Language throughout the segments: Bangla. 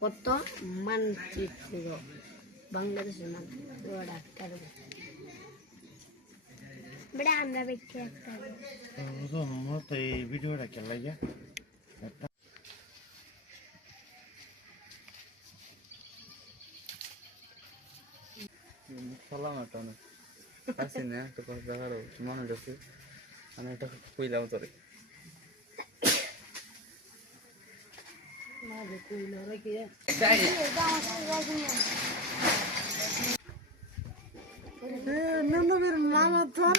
কত মানচিত্র বাংলাদেশের মানচিত্র ডাক্তার বড় আমরা দেখতে একটা তো এই ভিডিওটা কেন লাগে সালাম একটা না আসি না তো কথা দেখার মনে হচ্ছে আমি এটা কইলাম তোরে মামা তোর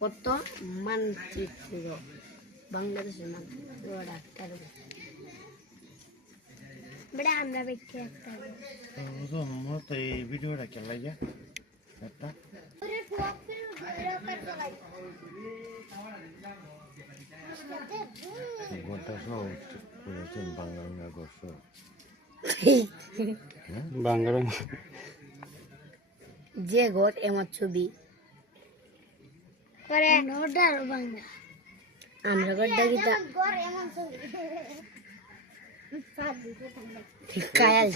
কত মানচিত্র বাংলাদেশের মানচিত্র ডাক্তার বড় আমরা দেখতে একটা তো এই ভিডিওটা কেন লাগে একটা বাংলা যে ঘর এমন ছবি করে নোডার বাংলা আমরা গড্ডা গীতা ঠিক কায়াল